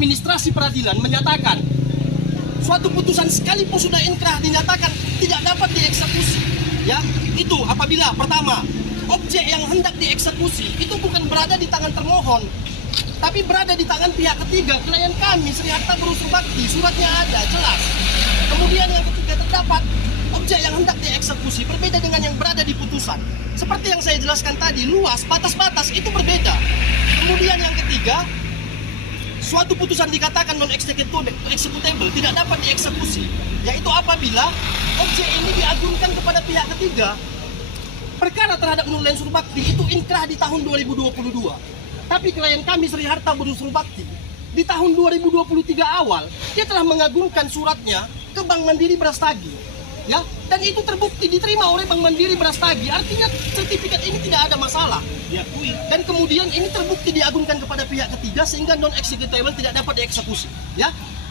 administrasi peradilan menyatakan suatu putusan sekalipun sudah inkrah dinyatakan tidak dapat dieksekusi. Ya, itu apabila pertama objek yang hendak dieksekusi itu bukan berada di tangan termohon, tapi berada di tangan pihak ketiga, klien kami Sri Harta Berusul Bakti, suratnya ada jelas. Kemudian yang ketiga terdapat objek yang hendak dieksekusi berbeda dengan yang berada di putusan. Seperti yang saya jelaskan tadi, luas, batas-batas itu berbeda. Kemudian yang ketiga, suatu putusan dikatakan non-executable, tidak dapat dieksekusi, yaitu apabila objek ini diagunkan kepada pihak ketiga. Perkara terhadap Nurlen Surbakti itu inkrah di tahun 2022. Tapi klien kami Sri Harta Berusul Bakti di tahun 2023 awal dia telah mengagungkan suratnya ke Bank Mandiri Brastagi. Ya, dan itu terbukti diterima oleh Bank Mandiri Brastagi. Artinya sertifikat ini tidak ada masalah. Diakui. Dan kemudian ini terbukti diagunkan kepada pihak ketiga sehingga non executable tidak dapat dieksekusi. Ya.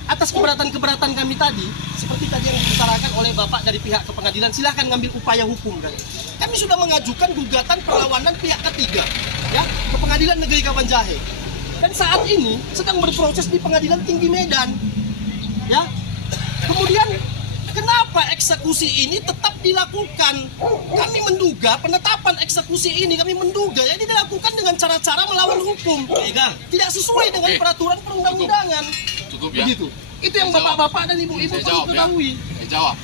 Atas keberatan-keberatan kami tadi, seperti tadi yang diutarakan oleh Bapak dari pihak ke pengadilan, silahkan ngambil upaya hukum kan. Kami sudah mengajukan gugatan perlawanan pihak ketiga, ya, ke Pengadilan Negeri Kawan Jahe. Dan saat ini sedang berproses di Pengadilan Tinggi Medan, ya. Kemudian kenapa eksekusi ini tetap dilakukan? Kami menduga penetapan eksekusi ini kami menduga ya dilakukan dengan cara-cara melawan hukum, tidak sesuai dengan peraturan perundang-undangan. Cukup ya. Begitu. Itu yang bapak-bapak dan ibu-ibu perlu ketahui. Saya jawab.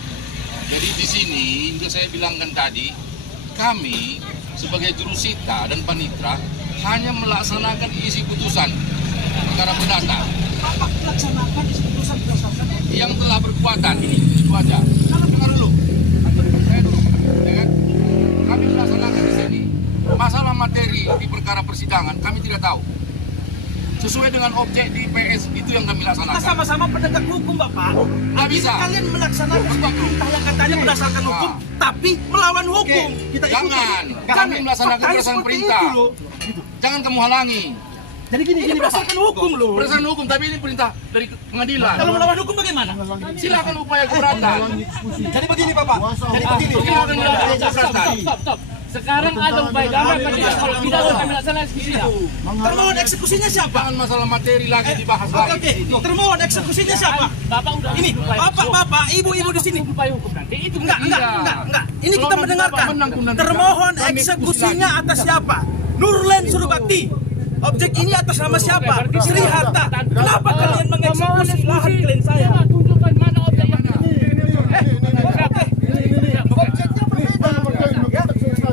Jadi di sini juga saya bilangkan tadi, kami sebagai jurusita dan panitra hanya melaksanakan isi putusan perkara perdata. Bapak melaksanakan isi putusan berdasarkan yang telah berkekuatan ini, itu aja. Dengar dulu. Saya dulu, ya kan? Kami melaksanakan di sini. Masalah materi di perkara persidangan kami tidak tahu. Sesuai dengan objek di PS itu yang kami laksanakan. Kita sama-sama penegak hukum, Bapak. Nggak bisa. Kalian melaksanakan perintah yang katanya berdasarkan hukum, tapi melawan hukum. Kita jangan. Kami melaksanakan berdasarkan perintah. Jangan kamu halangi. Jadi gini berdasarkan hukum loh. Berdasarkan hukum, tapi ini perintah dari pengadilan. Kalau melawan hukum bagaimana? Silakan upaya keberatan. Jadi begini, Bapak. Jadi begini. Stop. Sekarang ada upaya damai kalau tidak kami laksanakan eksekusinya. Termohon eksekusinya siapa? Jangan masalah materi lagi dibahas lagi. Oke. Termohon eksekusinya siapa? Bapak udah ini. Bapak, ibu-ibu di sini. Upaya hukum nanti itu enggak. Ini kita mendengarkan. Termohon eksekusinya atas siapa? Nurlen Surbakti. Objek ini atas nama siapa? Sri Harta. Kenapa kalian mengeksekusi lahan klien saya? Tunjukkan mana objek yang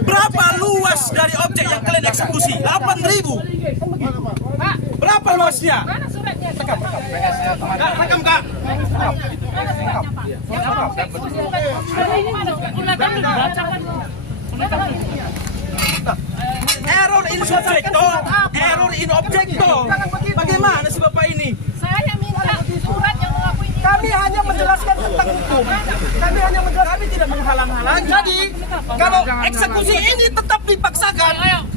Berapa luas dari objek yang kalian eksekusi? 8.000. Berapa luasnya? Rekam, Kak. Error in subjecto, error in objecto. Bagaimana sih Bapak ini? Saya minta surat yang mengakui ini. Kami hanya menjelaskan tentang hukum. Kami tidak menghalang-halangi. Jadi, kalau eksekusi ini tetap dipaksakan,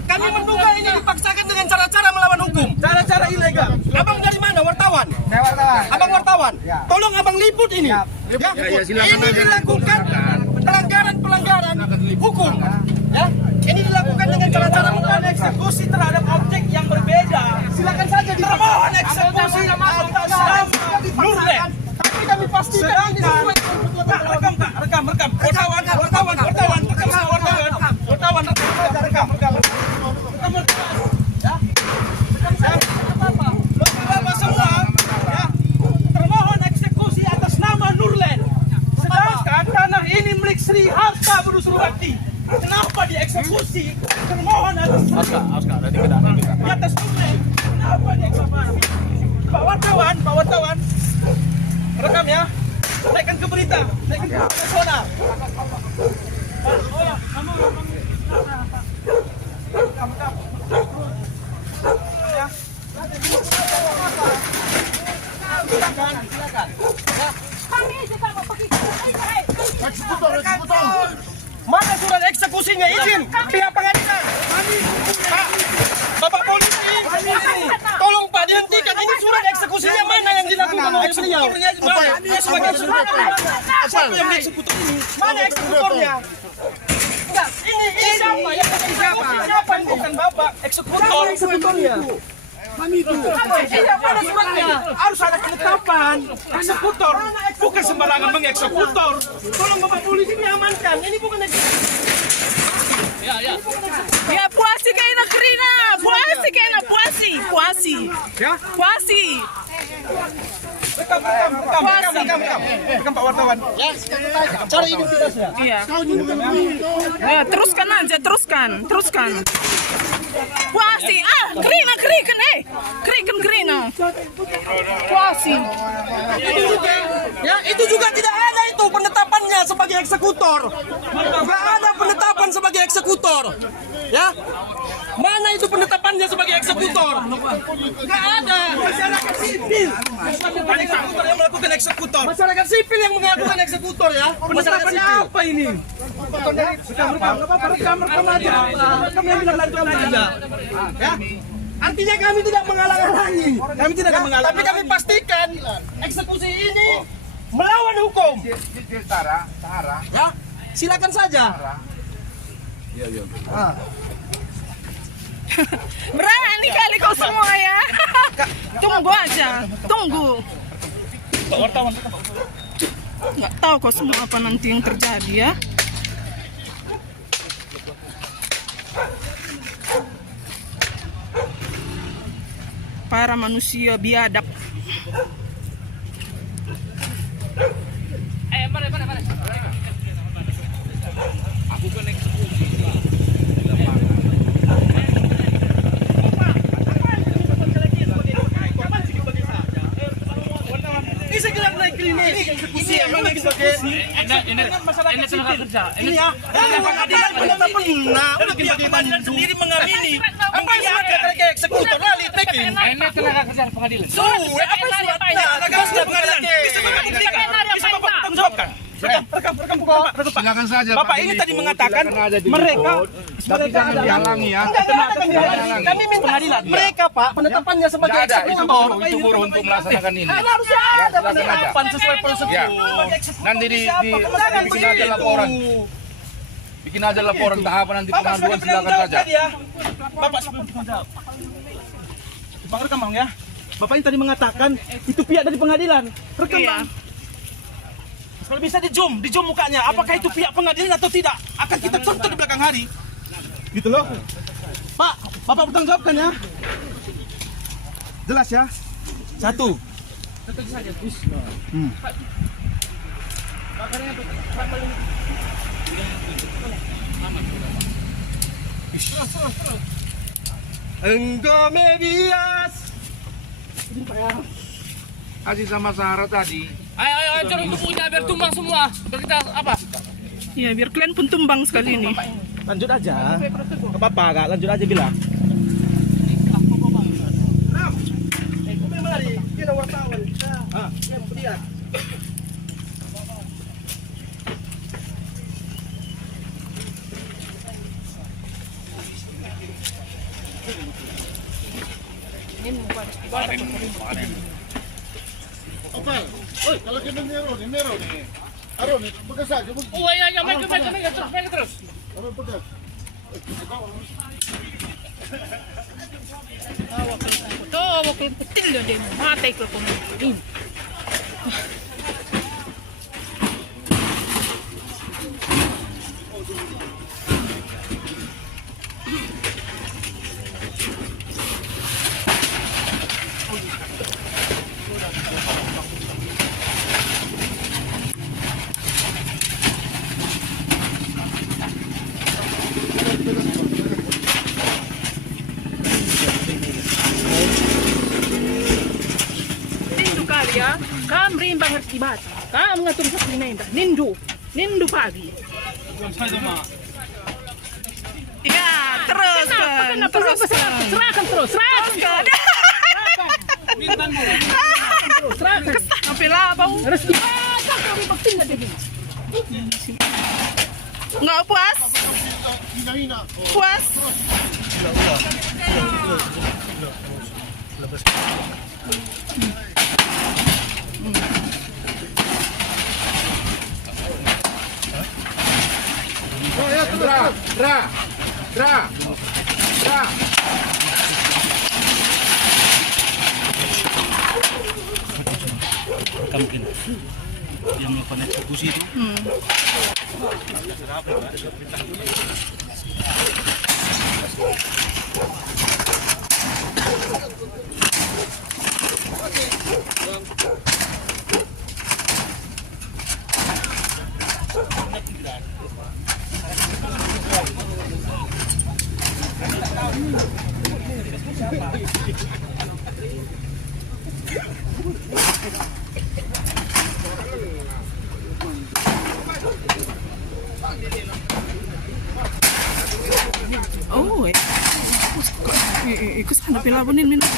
kami menduga ini dipaksakan dengan cara-cara melawan hukum. Cara-cara ilegal. Abang dari mana? Wartawan? Saya wartawan. Abang wartawan? Ya. Tolong abang liput ini. Ya. Ini dilakukan pelanggaran hukum. Ya, ini dilakukan dengan cara-cara melakukan eksekusi terhadap objek yang berbeda. Silakan saja termohon eksekusi atas nama Nurlen. Tapi kami pastikan ini sesuai. Rekam. Wartawan. Bapak semua, ya. Termohon eksekusi atas nama Nurlen. Sedangkan tanah ini milik Sri Harta Berusul Bakti. Kenapa dieksekusi? Termohon atas di atas Nurlen. Kenapa dieksekusi? Pak wartawan. Rekam ya. Naikkan ke berita. Naikkan ke nasional. Silakan. Kami juga mau pergi. Mana surat eksekusinya? Izin pihak pengadilan. Pak, Bapak polisi, tolong Pak dihentikan. Ini surat eksekusinya mana yang dilakukan oleh beliau? Dia sebagai eksekutor. Siapa yang eksekutor ini? Mana eksekutornya? Enggak, ini siapa? Siapa? Bukan Bapak, eksekutornya. kami itu. Iya, pada suratnya harus ada penetapan eksekutor, bukan sembarangan mengeksekutor. Tolong Bapak polisi diamankan. Ini bukan Ya puasi kayak negeri nah, puasi kayak na puasi. ya. Puasi. Rekam Pak wartawan. Ya, Cara identitasnya. Iya. Ya, teruskan. Puasi, kerina. Puasi. Ya, itu juga tidak ada itu penetapannya sebagai eksekutor. Tidak ada penetapan sebagai eksekutor. Ya, mana itu penetapannya sebagai eksekutor? Tidak ada. Masyarakat sipil bukan eksekutor yang melakukan eksekutor. Masyarakat sipil yang melakukan eksekutor ya. Penetapannya apa ini? Rekam aja. Kami yang bilang lanjut aja. Ya. Artinya kami tidak menghalang-halangi. Kami tidak menghalang. Tapi kami pastikan eksekusi ini melawan hukum. Tahara. Ya, silakan saja. Berani kali kau semua ya. Tunggu aja, tunggu. Nggak tahu kau semua apa nanti yang terjadi ya. Para manusia biadab. Ini segera naik klinik. Eksekusi yang mana eksekusi? Ini tenaga kerja. Ini ya. Pengadilan belum pernah. Pihak pengadilan sendiri mengamini. Apa suratnya mereka eksekutor lali tekin? Ini tenaga kerja pengadilan. Apa suratnya? Tegasnya pengadilan. Bisa Bapak pertanggungjawabkan. Rekam Bapak. Silakan saja. Bapak ini tadi mengatakan mereka tapi jangan dihalangi ya. Kami minta pengadilan. Mereka Pak penetapannya sebagai Tidak ada, itu eksekutor. buruh untuk melaksanakan ini. Harusnya ada silakan aja. penetapan sesuai prosedur. Ya. Nanti bikin aja laporan. Bikin aja laporan tahapan nanti pengaduan, silakan saja. Ya. Bapak sudah bertanggung jawab. Bang, rekam Bang ya. Bapak ini tadi mengatakan itu pihak dari pengadilan. Rekam Iya. Bang. Kalau bisa di zoom mukanya. Apakah itu pihak pengadilan atau tidak? Akan kita tonton di belakang hari. Gitu loh. Pak, Bapak bertanggung jawabkan ya. Jelas ya. Satu. Engkau medias. Aziz sama Sarah tadi. Ayo, cari tubuhnya biar tumbang semua. Biar kita apa? Ya, biar kalian pun tumbang sekali ini. Lanjut aja. Gak apa-apa, Kak. Lanjut aja bilang. Kalau kita Nero nih. Aro nih, bekas aja. Oh iya, main terus. Aro bekas. Wakil kecil loh dia, mati ke pemimpin. Ya, kamu rimbang ngerti bata. Kamu ngatur sa pinenda. Nindu pagi. Ya, teruskan. Serahkan terus. Serahkan. Sampai labang. Harus dibata kami bertindak begini. Nggak puas? Puas? Dra. Rekam mungkin yang melakukan eksekusi itu. Oh, ikut sana pilabunin minum.